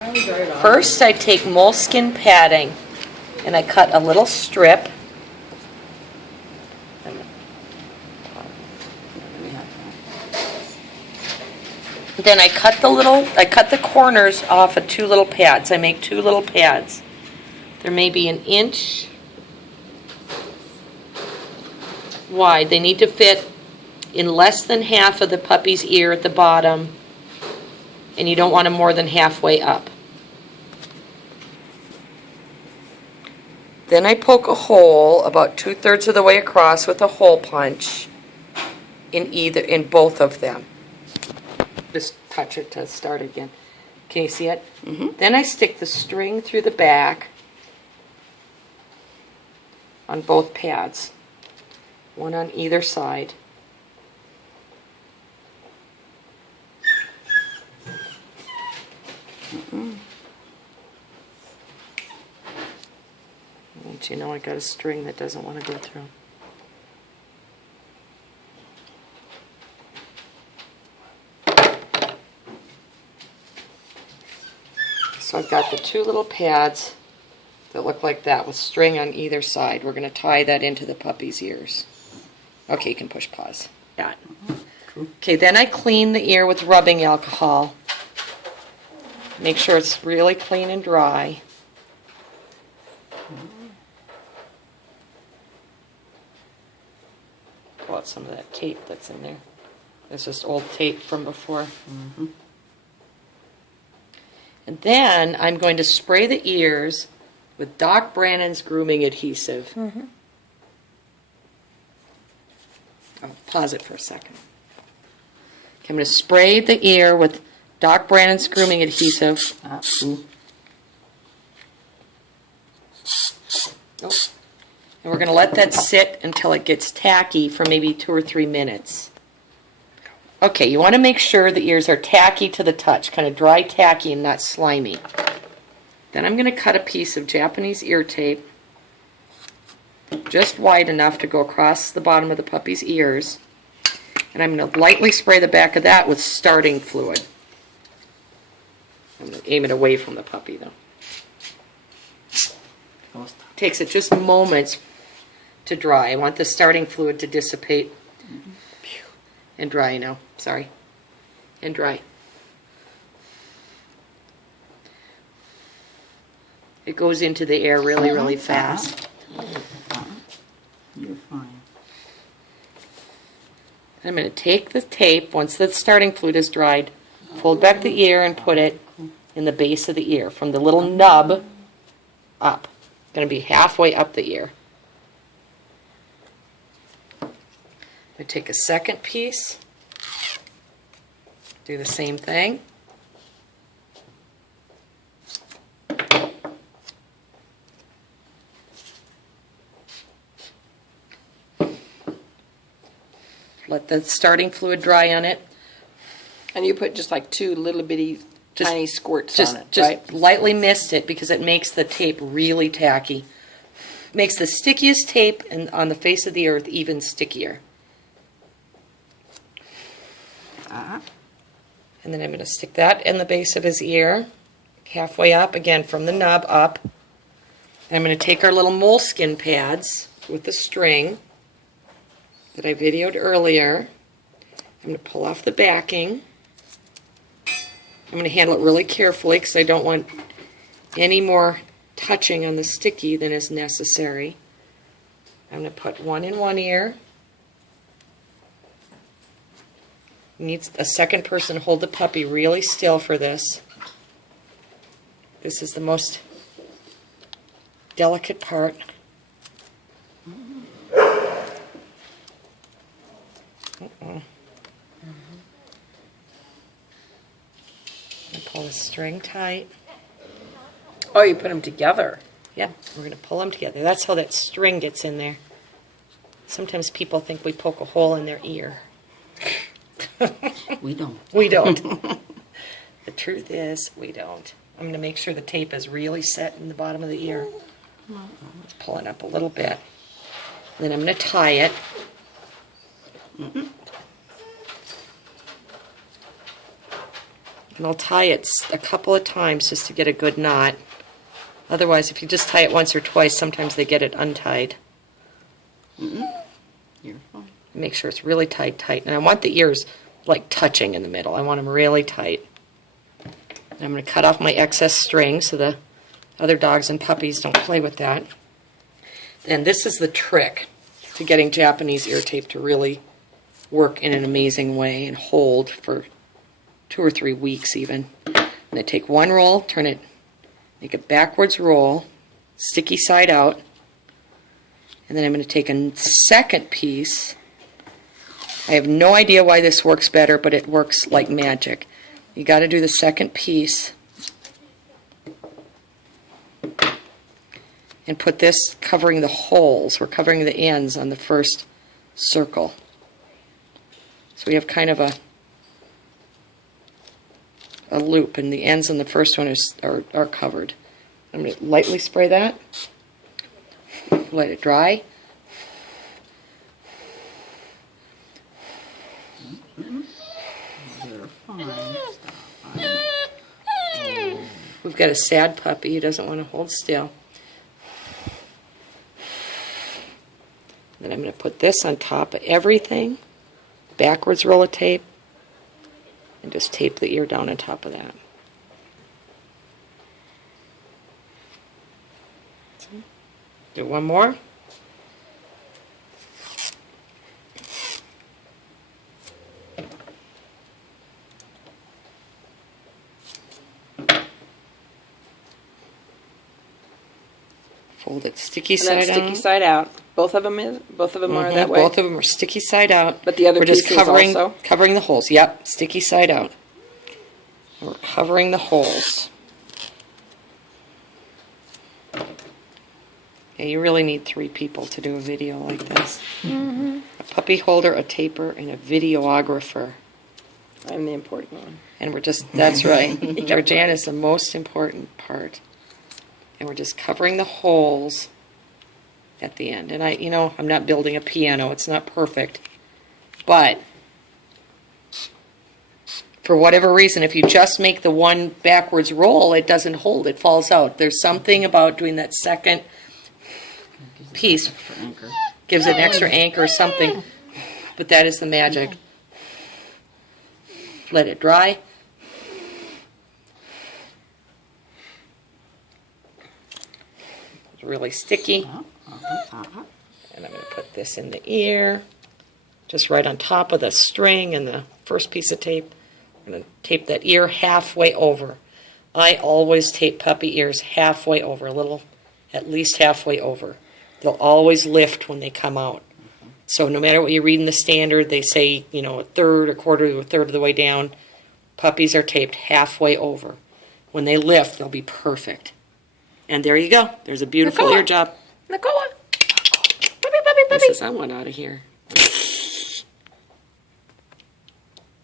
First, I take moleskin padding and I cut a little strip. Then I cut the corners off of 2 little pads. I make 2 little pads. There may be 1 inch wide. They need to fit in less than half of the puppy's ear at the bottom, and you don't want them more than halfway up. Then I poke a hole about 2/3 of the way across with a hole punch in both of them. Just touch it to start again. Can you see it? Mm-hmm. Then I stick the string through the back on both pads, 1 on either side. Don't you know I got a string that doesn't want to go through. So I've got the 2 little pads that look like that with string on either side. We're going to tie that into the puppy's ears. Okay, you can push pause. Yeah. Okay, then I clean the ear with rubbing alcohol. Make sure it's really clean and dry. Pull out some of that tape that's in there. It's just old tape from before. Mm-hmm. And then I'm going to spray the ears with Doc Brannon's grooming adhesive. Mm-hmm. I'll pause it for a second. Okay, I'm going to spray the ear with Doc Brannon's grooming adhesive. Oh. And we're going to let that sit until it gets tacky for maybe 2 or 3 minutes. Okay, you want to make sure the ears are tacky to the touch, kind of dry, tacky, and not slimy. Then I'm going to cut a piece of Japanese ear tape, just wide enough to go across the bottom of the puppy's ears. And I'm going to lightly spray the back of that with starting fluid. I'm going to aim it away from the puppy, though. Takes it just moments to dry. I want the starting fluid to dissipate. And dry now. Sorry. And dry. It goes into the air really, really fast. You're fine. I'm going to take the tape, once the starting fluid is dried, fold back the ear and put it in the base of the ear, from the little nub up. It's going to be halfway up the ear. I take a second piece, do the same thing. Let the starting fluid dry on it. And you put just like 2 little bitty tiny squirts on it, right? Just lightly mist it because it makes the tape really tacky. Makes the stickiest tape on the face of the earth even stickier. And then I'm going to stick that in the base of his ear, halfway up, again from the nub up. And I'm going to take our little moleskin pads with the string that I videoed earlier. I'm going to pull off the backing. I'm going to handle it really carefully because I don't want any more touching on the sticky than is necessary. I'm going to put 1 in one ear. Needs a second person to hold the puppy really still for this. This is the most delicate part. And pull the string tight. Oh, you put them together. Yep, we're going to pull them together. That's how that string gets in there. Sometimes people think we poke a hole in their ear. We don't. We don't. The truth is, we don't. I'm going to make sure the tape is really set in the bottom of the ear. Let's pull it up a little bit. Then I'm going to tie it. And I'll tie it a couple of times just to get a good knot. Otherwise, if you just tie it once or twice, sometimes they get it untied. You're fine. Make sure it's really tight. And I want the ears like touching in the middle. I want them really tight. And I'm going to cut off my excess string so the other dogs and puppies don't play with that. And this is the trick to getting Japanese ear tape to really work in an amazing way and hold for 2 or 3 weeks even. I'm going to take one roll, turn it, make a backwards roll, sticky side out, and then I'm going to take a second piece. I have no idea why this works better, but it works like magic. You got to do the second piece and put this covering the holes. We're covering the ends on the first circle. So we have kind of a loop, and the ends on the first one are covered. I'm going to lightly spray that. Let it dry. We've got a sad puppy who doesn't want to hold still. Then I'm going to put this on top of everything, backwards roll of tape, and just tape the ear down on top of that. Do one more. Fold it sticky And side that's out. sticky side out. Both of them are that way. Both of them are sticky side out. But the other we're just pieces covering also? covering the holes. Yep, sticky side out. We're covering the holes. Yeah, you really need 3 people to do a video like this. A puppy holder, a taper, and a videographer. I'm the important one. And we're just, that's right. Georgiana is the most important part. And we're just covering the holes at the end. And I'm not building a piano. It's not perfect. But for whatever reason, if you just make the one backwards roll, it doesn't hold. It falls out. There's something about doing that second piece. Gives it an extra anchor or something. But that is the magic. Let it dry. It's really sticky. And I'm going to put this in the ear, just right on top of the string and the first piece of tape. I'm going to tape that ear halfway over. I always tape puppy ears halfway over, at least halfway over. They'll always lift when they come out. So no matter what you read in the standard, they say, a third, a quarter to a third of the way down. Puppies are taped halfway over. When they lift, they'll be perfect. And there you go. There's a beautiful ear job. Nakoa. This is, I want out of here.